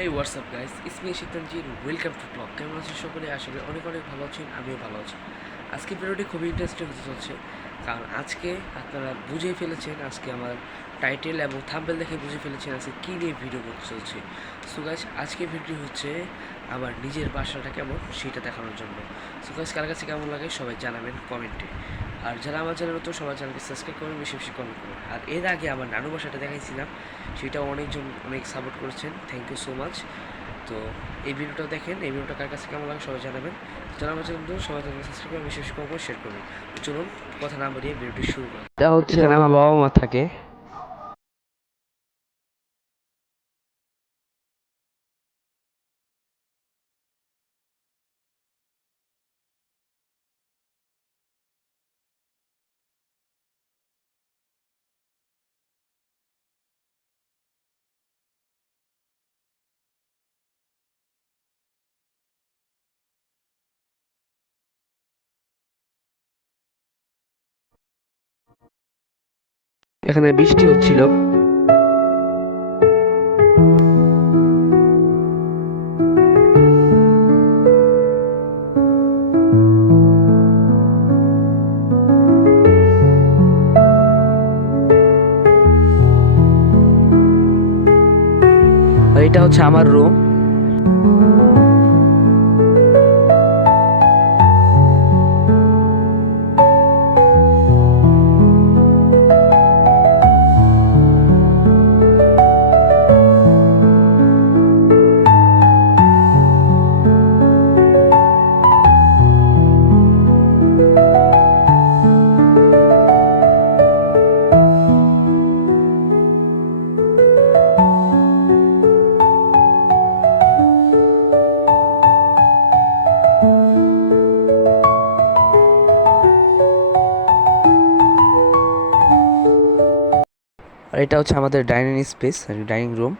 Hey WhatsApp guys it's me শীতানজির welcome to blog কেমন আছেন সকলে? আসলে অনেক অনেক ভালো আছেন, আমিও ভালো আছি। আজকে ভিডিওটি খুবই ইন্টারেস্টিং হতে চলছে। কারণ আজকে আপনারা বুঝে ফেলেছেন, আজকে আমার টাইটেল এবং থাম্বেল দেখে বুঝে ফেলেছেন আজকে কী নিয়ে ভিডিও করতে চলছে। সো গাইস আজকে ভিডিও হচ্ছে আমার নিজের বাসাটা কেমন সেটা দেখানোর জন্য। সো গাইস কার কাছে কেমন লাগে সবাই জানাবেন কমেন্টে। আর যারা আমার চ্যানেল নতুন সবাই চ্যানেলকে সাবস্ক্রাইব করবেন, বেশি বেশি কমেন্ট করবেন। আর এর আগে আমার নানু বাসাটা দেখাইছিলাম সেটা অনেকজন, অনেক সাপোর্ট করেছেন। থ্যাংক ইউ সো মাচ তো এই ভিডিওটা দেখেন এই ভিডিওটা কার কাছে কেমন লাগে সবাই জানাবেন। যারা আমার চ্যানেল নতুন সবাই তাদের সাবস্ক্রাইব করবেন বিশেষ বেশি করে শেয়ার করবেন। চলুন কথা না বাড়িয়ে ভিডিওটি শুরু করি। যা হচ্ছে আমার বাবা মা থাকে। এখানে বৃষ্টি হচ্ছিল। এটা হচ্ছে আমার রুম আর এটা হচ্ছে আমাদের ডাইনিং স্পেস ডাইনিং রুম।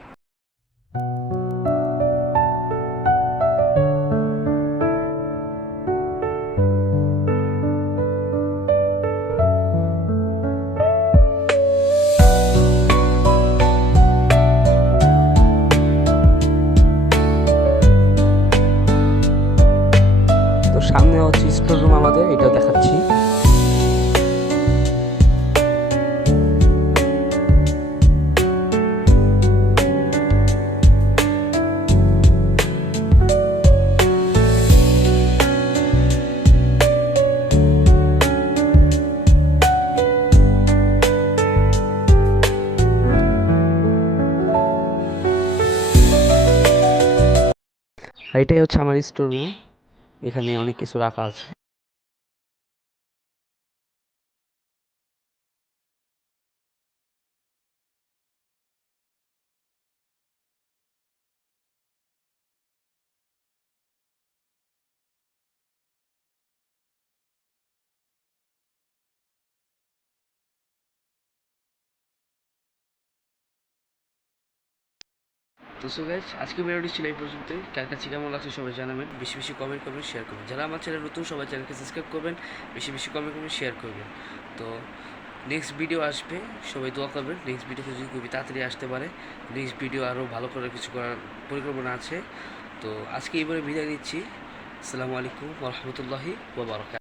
সামনে হচ্ছে স্টোর রুম আমাদের, এটাও দেখাচ্ছি। আর এটাই হচ্ছে আমার স্টোর রুম এখানে অনেক কিছু রাখা আছে। তো সো গাইজ আজকে ভিডিওটি ছিল এই পর্যন্তই। কার কাছে কেমন লাগছে সবাই জানাবেন। বেশি বেশি কমেন্ট করবেন শেয়ার করবেন। যারা আমার চ্যানেল নতুন, সবাই চ্যানেলকে সাবস্ক্রাইব করবেন। বেশি বেশি কমেন্ট করবেন শেয়ার করবেন। তো নেক্সট ভিডিও আসবে, সবাই দোয়া করবেন। নেক্সট ভিডিওতে যদি খুবই তাড়াতাড়ি আসতে পারে নেক্সট ভিডিও আরও ভালো করে কিছু করার পরিকল্পনা আছে। তো আজকে এই বলে বিদায় নিচ্ছি। আসসালামু আলাইকুম রহমতুল্লাহি ওবরাকাত